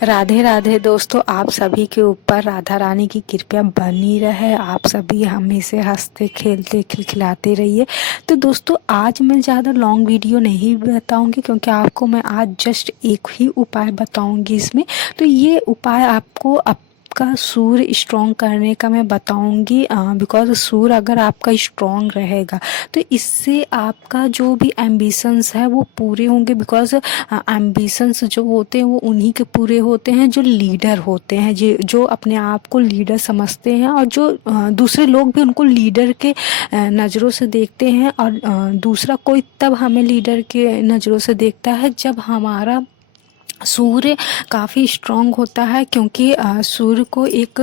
राधे राधे दोस्तों, आप सभी के ऊपर राधा रानी की कृपा बनी रहे। आप सभी हमेशा हंसते खेलते खिलखिलाते रहिए। तो दोस्तों, आज मैं ज़्यादा लॉन्ग वीडियो नहीं बताऊंगी क्योंकि आपको मैं आज जस्ट एक ही उपाय बताऊंगी इसमें। तो ये उपाय आपको आपका सूर स्ट्रॉन्ग करने का मैं बताऊंगी, बिकॉज सूर अगर आपका स्ट्रॉन्ग रहेगा तो इससे आपका जो भी एम्बिशंस है वो पूरे होंगे। बिकॉज एम्बिशंस जो होते हैं वो उन्हीं के पूरे होते हैं जो लीडर होते हैं, जो अपने आप को लीडर समझते हैं और जो दूसरे लोग भी उनको लीडर के नज़रों से देखते हैं। और दूसरा कोई तब हमें लीडर के नज़रों से देखता है जब हमारा सूर्य काफ़ी स्ट्रॉन्ग होता है, क्योंकि सूर्य को एक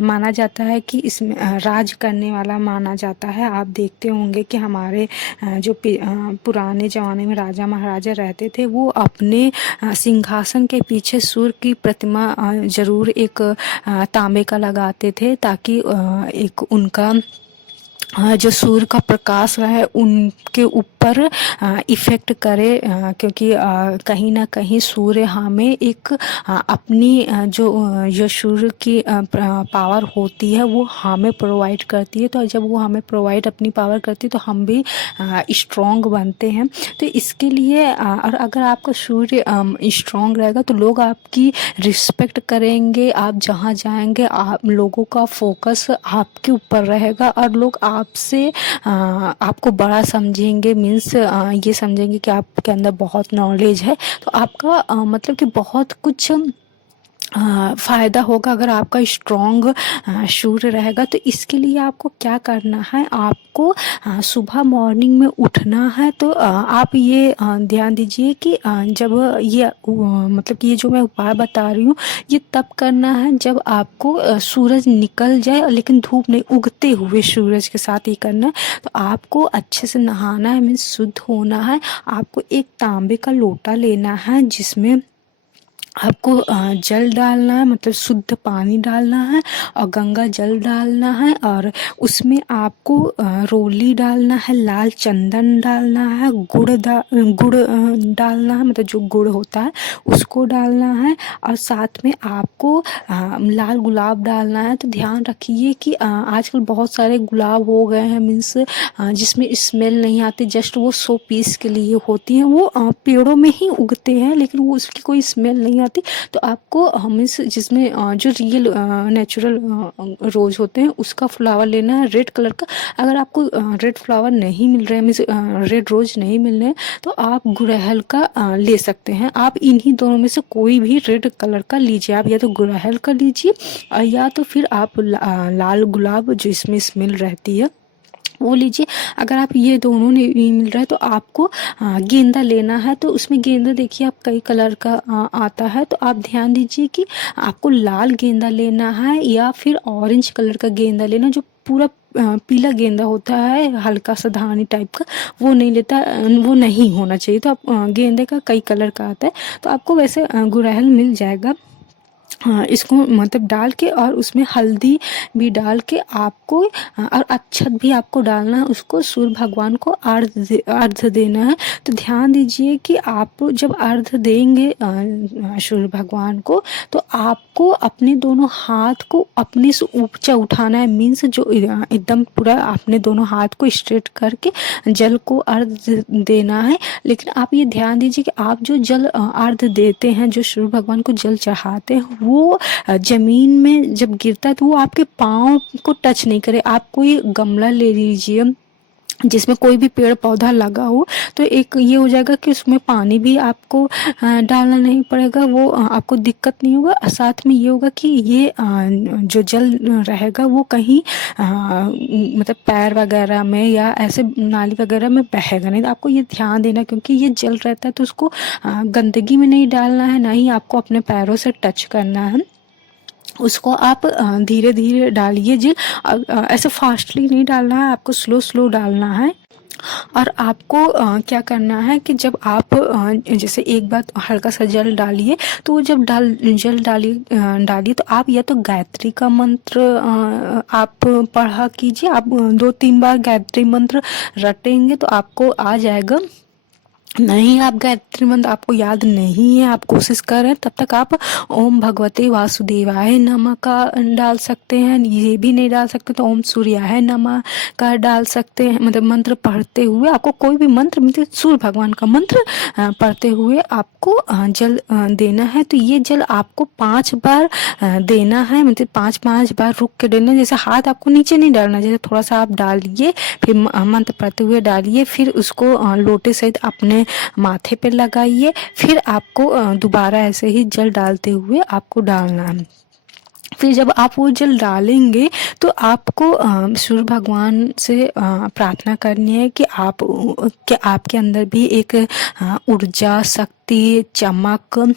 माना जाता है कि इसमें राज करने वाला माना जाता है। आप देखते होंगे कि हमारे जो पुराने ज़माने में राजा महाराजा रहते थे वो अपने सिंहासन के पीछे सूर्य की प्रतिमा ज़रूर एक तांबे का लगाते थे, ताकि एक उनका जो सूर्य का प्रकाश है उनके ऊपर इफ़ेक्ट करे, क्योंकि कहीं ना कहीं सूर्य हमें एक अपनी जो सूर्य की पावर होती है वो हमें प्रोवाइड करती है। तो जब वो हमें प्रोवाइड अपनी पावर करती है तो हम भी स्ट्रॉन्ग बनते हैं। तो इसके लिए और अगर आपका सूर्य स्ट्रॉन्ग रहेगा तो लोग आपकी रिस्पेक्ट करेंगे। आप जहाँ जाएंगे आप लोगों का फोकस आपके ऊपर रहेगा और लोग आपसे आपको बड़ा समझेंगे। मीन्स ये समझेंगे कि आपके अंदर बहुत नॉलेज है। तो आपका मतलब कि बहुत कुछ फ़ायदा होगा अगर आपका स्ट्रॉन्ग सूर्य रहेगा। तो इसके लिए आपको क्या करना है, आपको सुबह मॉर्निंग में उठना है। तो आप ये ध्यान दीजिए कि जब ये मतलब कि ये जो मैं उपाय बता रही हूँ ये तब करना है जब आपको सूरज निकल जाए, लेकिन धूप नहीं, उगते हुए सूरज के साथ ही करना है। तो आपको अच्छे से नहाना है, मीन्स शुद्ध होना है। आपको एक तांबे का लोटा लेना है जिसमें आपको जल डालना है, मतलब शुद्ध पानी डालना है और गंगा जल डालना है। और उसमें आपको रोली डालना है, लाल चंदन डालना है, गुड़ डालना है, मतलब जो गुड़ होता है उसको डालना है। और साथ में आपको लाल गुलाब डालना है। तो ध्यान रखिए कि आजकल बहुत सारे गुलाब हो गए हैं, मीन्स जिसमें स्मेल नहीं आती, जस्ट वो शो पीस के लिए होती हैं। वो पेड़ों में ही उगते हैं लेकिन वो उसकी कोई स्मेल नहीं आती। तो आपको हमें जिसमें जो रियल नेचुरल रोज़ होते हैं उसका फ्लावर लेना है, रेड कलर का। अगर आपको रेड फ्लावर नहीं मिल रहा है, मीन्स रेड रोज़ नहीं मिल रहे हैं, तो आप गुड़हल का ले सकते हैं। आप इन्हीं दोनों में से कोई भी रेड कलर का लीजिए। आप या तो गुड़हल का लीजिए या तो फिर आप लाल गुलाब जो इसमें स्मेल रहती है वो लीजिए। अगर आप ये दोनों नहीं मिल रहा है तो आपको गेंदा लेना है। तो उसमें गेंदा देखिए आप कई कलर का आता है। तो आप ध्यान दीजिए कि आपको लाल गेंदा लेना है या फिर ऑरेंज कलर का गेंदा लेना, जो पूरा पीला गेंदा होता है हल्का सा धानी टाइप का, वो नहीं लेता, वो नहीं होना चाहिए। तो आप गेंदे का कई कलर का आता है, तो आपको वैसे गुड़हल मिल जाएगा। हाँ, इसको मतलब डाल के और उसमें हल्दी भी डाल के आपको और अक्षत भी आपको डालना है। उसको सूर्य भगवान को अर्घ देना है। तो ध्यान दीजिए कि आप जब अर्घ देंगे सूर्य भगवान को, तो आपको अपने दोनों हाथ को अपने से ऊंचा उठाना है। मीन्स जो एकदम पूरा अपने दोनों हाथ को स्ट्रेट करके जल को अर्घ देना है। लेकिन आप ये ध्यान दीजिए कि आप जो जल अर्घ देते हैं, जो सूर्य भगवान को जल चढ़ाते हैं, वो जमीन में जब गिरता है तो वो आपके पाँव को टच नहीं करे। आप कोई गमला ले लीजिए जिसमें कोई भी पेड़ पौधा लगा हो, तो एक ये हो जाएगा कि उसमें पानी भी आपको डालना नहीं पड़ेगा, वो आपको दिक्कत नहीं होगा। साथ में ये होगा कि ये जो जल रहेगा वो कहीं मतलब पैर वगैरह में या ऐसे नाली वगैरह में बहेगा नहीं। तो आपको ये ध्यान देना, क्योंकि ये जल रहता है तो उसको गंदगी में नहीं डालना है, ना ही आपको अपने पैरों से टच करना है। उसको आप धीरे धीरे डालिए जी, ऐसे फास्टली नहीं डालना है, आपको स्लो स्लो डालना है। और आपको क्या करना है कि जब आप जैसे एक बार हल्का सा जल डालिए, तो वो जब जल डालिए तो आप या तो गायत्री का मंत्र आप पढ़ा कीजिए। आप 2-3 बार गायत्री मंत्र रटेंगे तो आपको आ जाएगा नहीं, आप गायत्री मंत्र आपको याद नहीं है, आप कोशिश कर रहे हैं, तब तक आप ओम भगवते वासुदेवाय नमः का डाल सकते हैं। ये भी नहीं डाल सकते तो ओम सूर्याय नमः का डाल सकते हैं। मतलब मंत्र पढ़ते हुए आपको कोई भी मंत्र, मतलब सूर्य भगवान का मंत्र पढ़ते हुए आपको जल देना है। तो ये जल आपको 5 बार देना है, मतलब 5 बार रुक के देना है। जैसे हाथ आपको नीचे नहीं डालना, जैसे थोड़ा सा आप डालिए, फिर मंत्र पढ़ते हुए डालिए, फिर उसको लोटे सहित अपने माथे पे लगाइए, फिर आपको दोबारा ऐसे ही जल डालते हुए आपको डालना है। फिर जब आप वो जल डालेंगे तो आपको सूर्य भगवान से प्रार्थना करनी है कि आपके अंदर भी एक ऊर्जा, शक्ति, चमक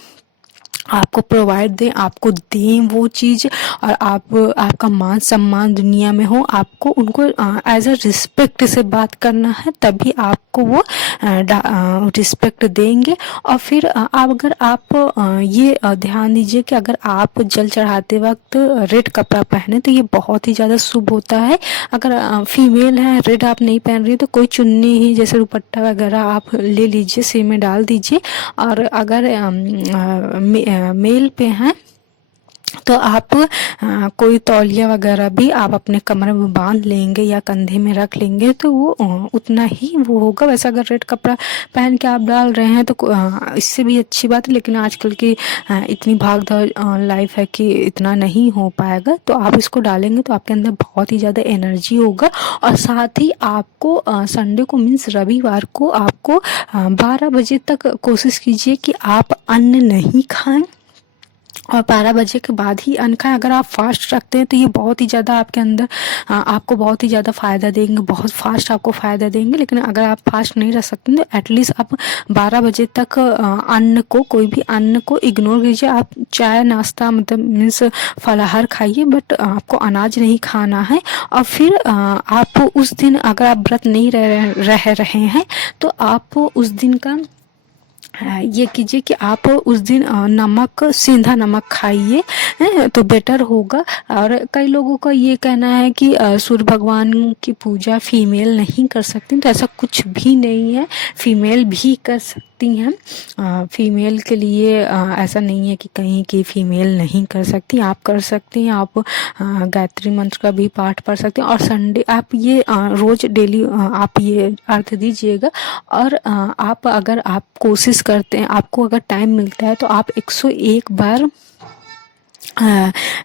आपको प्रोवाइड दें, आपको दें वो चीज़, और आपका मान सम्मान दुनिया में हो। आपको उनको एज अ रिस्पेक्ट से बात करना है, तभी आपको वो रिस्पेक्ट देंगे। और फिर अगर आप ये ध्यान दीजिए कि अगर आप जल चढ़ाते वक्त रेड कपड़ा पहने तो ये बहुत ही ज़्यादा शुभ होता है। अगर फीमेल है, रेड आप नहीं पहन रही तो कोई चुन्नी ही जैसे दुपट्टा वगैरह आप ले लीजिए, सिर में डाल दीजिए। और अगर मेल पे हैं तो आप कोई तौलिया वगैरह भी आप अपने कमर में बांध लेंगे या कंधे में रख लेंगे तो वो उतना ही वो होगा। वैसे अगर रेड कपड़ा पहन के आप डाल रहे हैं तो इससे भी अच्छी बात है, लेकिन आजकल की इतनी भाग दौड़ लाइफ है कि इतना नहीं हो पाएगा। तो आप इसको डालेंगे तो आपके अंदर बहुत ही ज़्यादा एनर्जी होगा। और साथ ही आपको संडे को मीन्स रविवार को आपको 12 बजे तक कोशिश कीजिए कि आप अन्न नहीं खाएं, और 12 बजे के बाद ही अन्न खाएं। अगर आप फास्ट रखते हैं तो ये बहुत ही ज़्यादा आपके अंदर आपको बहुत ही ज़्यादा फ़ायदा देंगे, बहुत फास्ट आपको फ़ायदा देंगे। लेकिन अगर आप फास्ट नहीं रख सकते तो एटलीस्ट आप 12 बजे तक अन्न को, कोई भी अन्न को इग्नोर कीजिए। आप चाय नाश्ता मतलब मीन्स फलाहार खाइए, बट आपको अनाज नहीं खाना है। और फिर आप उस दिन अगर आप व्रत नहीं रह रहे हैं तो आप उस दिन का ये कीजिए कि आप उस दिन नमक, सेंधा नमक खाइए, तो बेटर होगा। और कई लोगों का ये कहना है कि सूर्य भगवान की पूजा फीमेल नहीं कर सकती, तो ऐसा कुछ भी नहीं है, फीमेल भी कर सकती हैं। फीमेल के लिए ऐसा नहीं है कि कहीं की फीमेल नहीं कर सकती, आप कर सकती हैं। आप गायत्री मंत्र का भी पाठ पढ़ सकते हैं। और संडे आप ये रोज डेली आप ये अर्थ दीजिएगा। और अगर आप कोशिश करते हैं, आपको अगर टाइम मिलता है तो आप 101 बार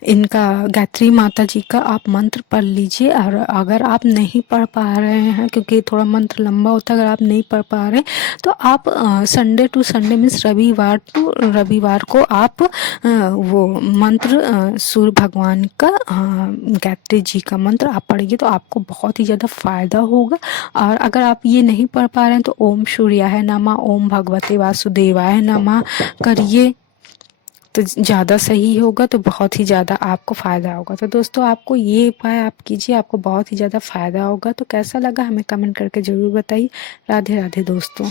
इनका गायत्री माता जी का आप मंत्र पढ़ लीजिए। और अगर आप नहीं पढ़ पा रहे हैं, क्योंकि थोड़ा मंत्र लंबा होता है, अगर आप नहीं पढ़ पा रहे तो आप संडे टू संडे मीन्स रविवार टू रविवार को आप वो मंत्र सूर्य भगवान का गायत्री जी का मंत्र आप पढ़िए, तो आपको बहुत ही ज़्यादा फायदा होगा। और अगर आप ये नहीं पढ़ पा रहे हैं तो ओम सूर्याय नमः, ओम भगवते वासुदेवाय नमः करिए, तो ज़्यादा सही होगा, तो बहुत ही ज़्यादा आपको फ़ायदा होगा। तो दोस्तों आपको ये उपाय आप कीजिए, आपको बहुत ही ज़्यादा फ़ायदा होगा। तो कैसा लगा हमें कमेंट करके ज़रूर बताइए। राधे राधे दोस्तों।